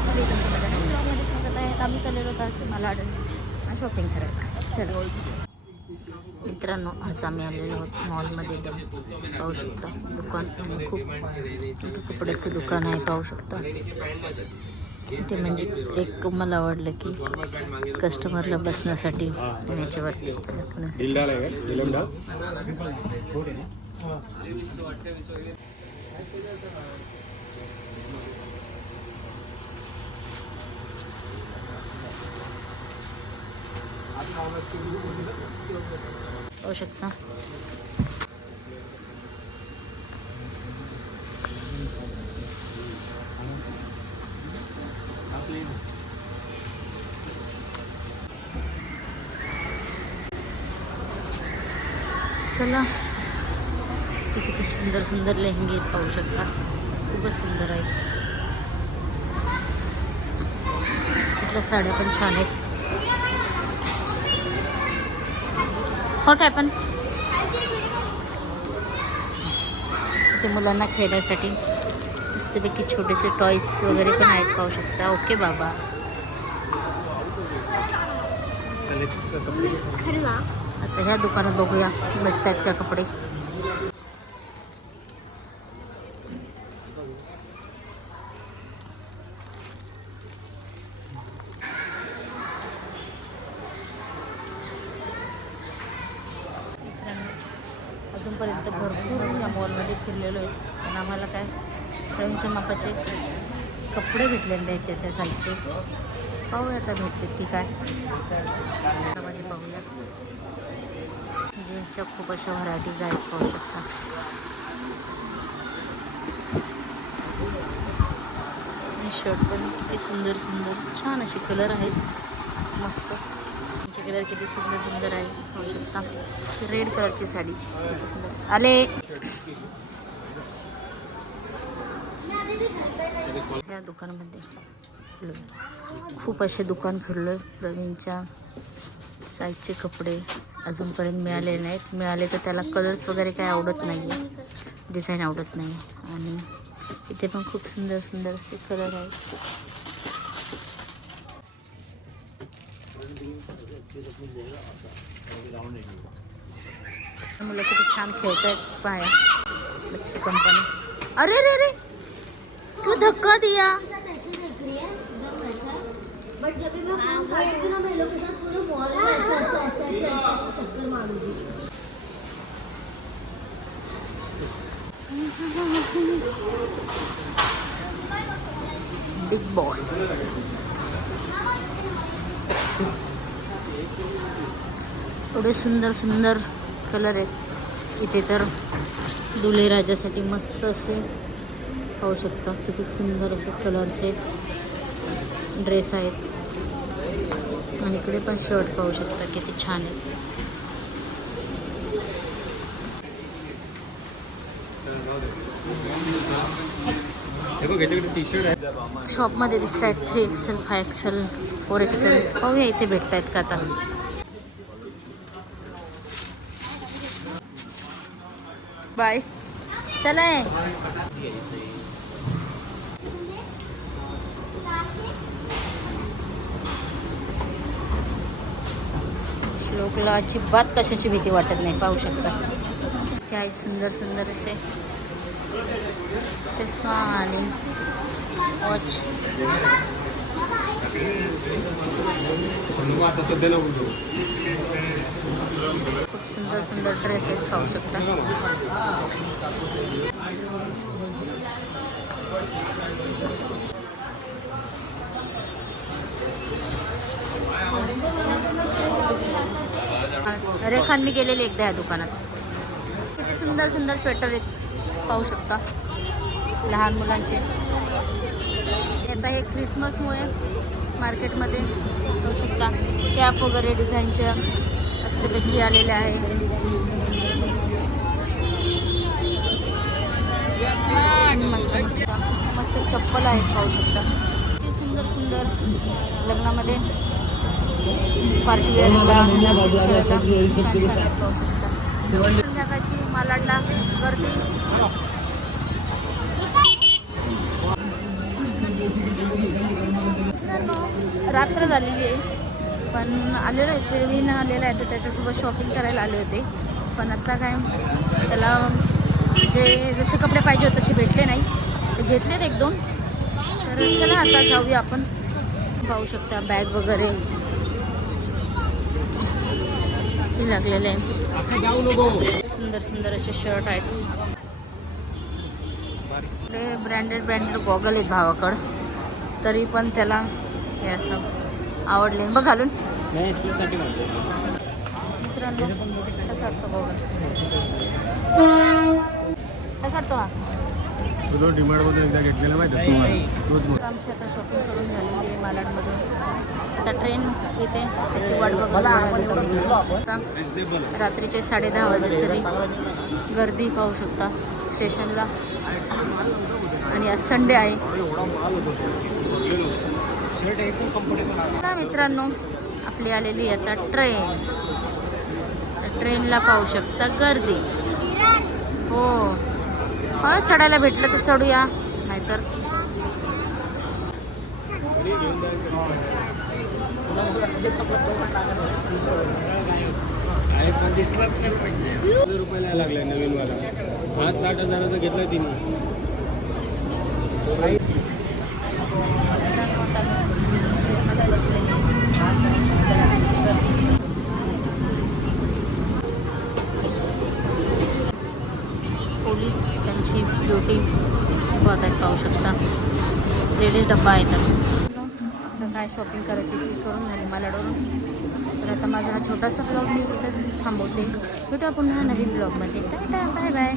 ब्लॉगमध्ये आम्ही चाललेलो मला शॉपिंग करायला. चला. मित्रांनो आज आम्ही आलेलो आहोत मॉलमध्ये पाहू शकता दुकान खूप. मोठं कपड्याचं दुकान आहे पाहू शकता. ते म्हणजे एक मला आवडलं की कस्टमरला बसण्यासाठी याच्यावरती दाखवण्यासाठी चला। हे किती सुंदर सुंदर लेहंगे पाहू शकता. खूपच सुंदर आहेत. कुठल्या साड्या पण छान आहेत. हॉट आहे पण ते मुलांना खेळण्यासाठी मस्तपैकी छोटेसे टॉईस वगैरे पण आहेत पाहू शकता. ओके बाबा. आता ह्या दुकानात बघूया भेटत है का कपडे? मित्रांनो, भरपूर या मॉलमध्ये फिरलेलो आहे. पण आम्हाला काय फ्रेंडच्या मापाचे कपडे भेटलेले आहेत त्याच्या साईजचे. पाहूया आता भेटते ती काय. पाहूया. जीन्सच्या खूप अशा व्हरायटीज आहेत पाहू शकता. शर्ट पण किती सुंदर सुंदर छान असे कलर आहेत. मस्त. कलर किती सुंदर सुंदर आहे. पाहू शकता. रेड कलरची साडी. किती सुंदर. आले. ह्या दुकानामध्ये. खूप असे दुकान फिरलं प्रवीणच्या साईजचे कपडे अजूनपर्यंत मिळाले नाहीत. मिळाले तर त्याला कलर्स वगैरे काही आवडत नाही आहे डिझाईन आवडत नाही. आणि इथे पण खूप सुंदर सुंदर असे कलर आहेत. मुलं किती छान खेळत आहेत पाया. बच्ची कंपनी. अरे रे रे तू धक्का दिया. बिग बॉस एवढे सुंदर सुंदर कलर आहेत. इथे तर दुले राजासाठी मस्त असे पाहू शकता किती सुंदर असे कलरचे ड्रेस आहेत. आणि इकडे पण शर्ट पाहू शकता किती छान आहे हे बघ याच्याकडे टी शर्ट आहे शॉपमध्ये दिसत आहेत three XL five XL four XL पाहूया इथे भेटत आहेत का आता. बाय. चला श्लोकला अजिबात कशाची भीती वाटत नाही पाहू शकता. काय सुंदर सुंदर असे. चष्मा आणि वॉच आता सध्या सुंदर सुंदर ड्रेस आहेत पाहू शकता. रेखान मी गेलेली एकदा या दुकानात. किती सुंदर सुंदर स्वेटर आहेत पाहू शकता. लहान मुलांचे. आता हे क्रिसमसमुळे मार्केटमध्ये पाहू शकता. कॅप वगैरे डिझाईनच्या मस्तपैकी आलेले आहे. आणि मस्त मस्त. मस्त चप्पल आहेत पाहू शकता. किती सुंदर सुंदर लग्नामध्ये पार्टी वेअरला संध्याकाळची मालाडला गर्दी. रात्र झालेली आहे. पण आलेलो आहे ट्रेविन आलेला आहे तर त्याच्यासोबत शॉपिंग करायला आले होते. पण आत्ता काय त्याला जे जसे कपडे पाहिजे होते तसे भेटले नाही. ते घेतलेत एक दोन. तर चला आता जाऊया आपण. पाहू शकता बॅग वगैरे. लागलेले आहे. सुंदर सुंदर असे शर्ट आहेत. ते ब्रँडेड ब्रँडेड गॉगल आहेत भावाकडं. तरी पण त्याला हे असं आवडले. बघ घालून. मित्रांनो कसा वाटतो गॉगल कसा वाटतो हा? तुझं डिमांडमधून एकदा घेतलेला माहिती तोच आमची आता शॉपिंग करून झालेली आहे मालाडमधून आता ट्रेन येते. त्याची वाट रिजनेबल रात्रीचे साडे दहा वाजले तरी गर्दी पाहू शकता. स्टेशनला आणि आज संडे आहे. चला मित्रांनो आपली आलेली आता ट्रेन ट्रेनला पाहू शकता गर्दी. हो. हा चढायला भेटलं तर चढूया नाहीतर. अरे पण पाहिजे रुपयाला लागलाय नवीन वाला. पाच साठ हजाराचा घेतला तिने. ब्युटी ड्युटी बघत आहेत पाहू शकता. लेडीज डब्बा आहे तर काय शॉपिंग करायची ती करून झाली मालाडवरून. तर आता माझा हा छोटासा ब्लॉग मी तिथंच थांबवते. भेटूया पुन्हा नवीन ब्लॉगमध्ये टाटा बाय बाय